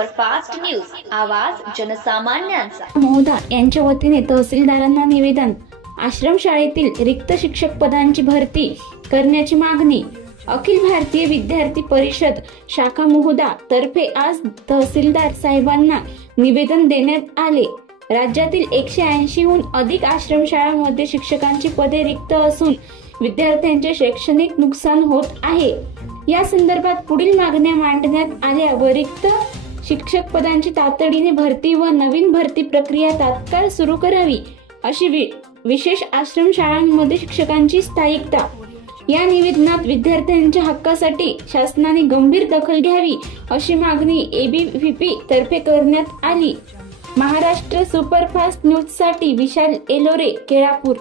Superfast news, आवाज जनसामान्यांचा। महोदय यांच्या वतीने तहसीलदारांना निवेदन। आश्रमशाळेतील रिक्त शिक्षक पदांची भरती करण्याची मागणी। अखिल भारतीय विद्यार्थी परिषद शाखा महोदय तर्फे आज तहसीलदार साहेबांना निवेदन देण्यात आले। राज्यातील 180 हून अधिक आश्रमशाळांमध्ये शिक्षकांची पदे रिक्त असून विद्यार्थ्यांचे शैक्षणिक नुकसान होत आहे। या संदर्भात पुढील मागण्या मांडण्यात आल्या व रिक्त शिक्षक पदांची तातडीने भरती व नवीन भरती प्रक्रिया तात्काळ सुरू करावी, अशी विशेष आश्रमशाळांमध्ये शिक्षकांची स्थायिकता। या निवेदनात विद्यार्थ्यांच्या हक्कासाठी शासनाने गंभीर दखल घ्यावी, अशी मागणी ABVP तर्फे करण्यात आली। महाराष्ट्र सुपरफास्ट न्यूज साठी विशाल एलोरे, केळापूर।